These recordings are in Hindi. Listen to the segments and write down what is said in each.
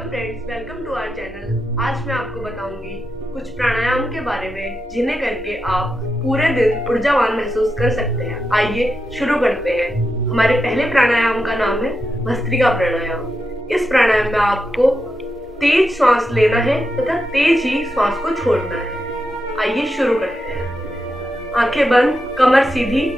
Hello friends, welcome to our channel. आज मैं आपको बताऊंगी कुछ प्राणायाम के बारे में जिन्हें करके आप पूरे दिन ऊर्जावान महसूस कर सकते हैं। आइए शुरू करते हैं। हमारे पहले प्राणायाम का नाम है भस्त्रिका प्राणायाम। इस प्राणायाम में आपको तेज श्वास लेना है तथा तेज ही श्वास को छोड़ना है। आइए शुरू करते हैं। आंखें बंद, कमर सीधी।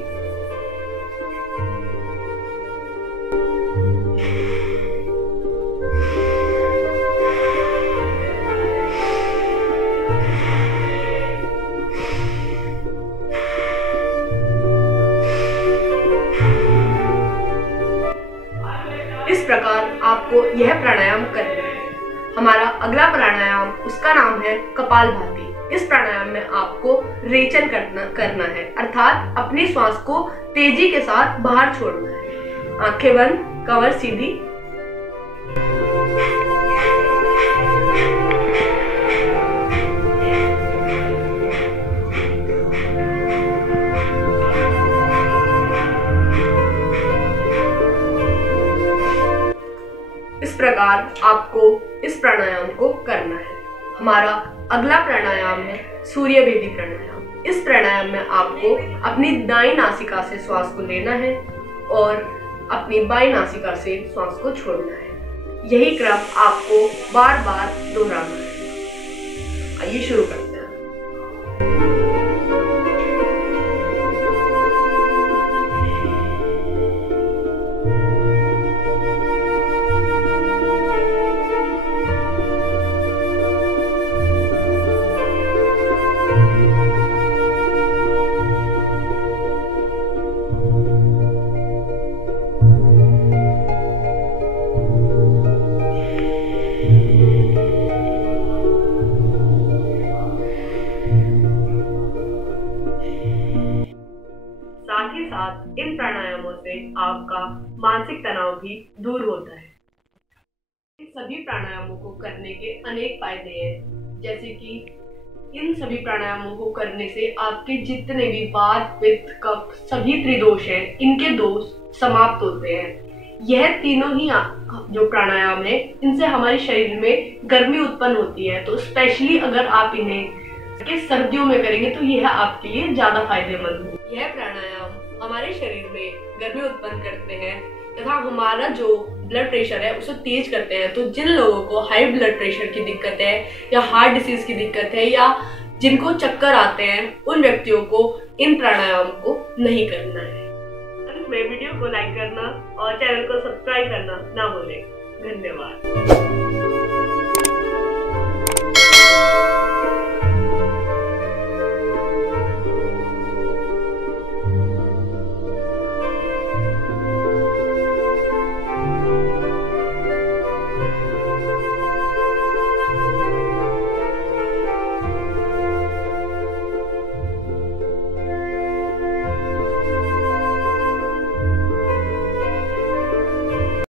इस प्रकार आपको यह प्राणायाम करना है। हमारा अगला प्राणायाम, उसका नाम है कपालभाति। इस प्राणायाम में आपको रेचन करना है, अर्थात अपनी श्वास को तेजी के साथ बाहर छोड़ना है। आंखें बंद, कमर सीधी। इस प्रकार आपको इस प्राणायाम को करना है। हमारा अगला प्राणायाम है सूर्यभेदी प्राणायाम। इस प्राणायाम में आपको अपनी दाईं नासिका से श्वास को लेना है और अपनी बाईं नासिका से श्वास को छोड़ना है। यही क्रम आपको बार बार दोहराना है। आइए शुरू करते हैं। साथ ही साथ इन प्राणायामों से आपका मानसिक तनाव भी दूर होता है। इन सभी प्राणायामों को करने के अनेक फायदे हैं, जैसे कि इन सभी प्राणायामों को करने से आपके जितने भी वात, पित्त, कफ सभी त्रिदोष हैं, इनके दोष समाप्त होते हैं। यह तीनों ही जो प्राणायाम है, इनसे हमारे शरीर में गर्मी उत्पन्न होती है। तो स्पेशली अगर आप इन्हें सर्दियों में करेंगे तो यह आपके लिए ज्यादा फायदेमंद है। यह प्राणायाम हमारे शरीर में गर्मी उत्पन्न करते हैं तथा हमारा जो ब्लड प्रेशर है उसे तेज करते हैं। तो जिन लोगों को हाई ब्लड प्रेशर की दिक्कत है या हार्ट डिसीज की दिक्कत है या जिनको चक्कर आते हैं, उन व्यक्तियों को इन प्राणायाम को नहीं करना है। अंत में वीडियो को लाइक करना और चैनल को सब्सक्राइब करना ना भूलें। धन्यवाद।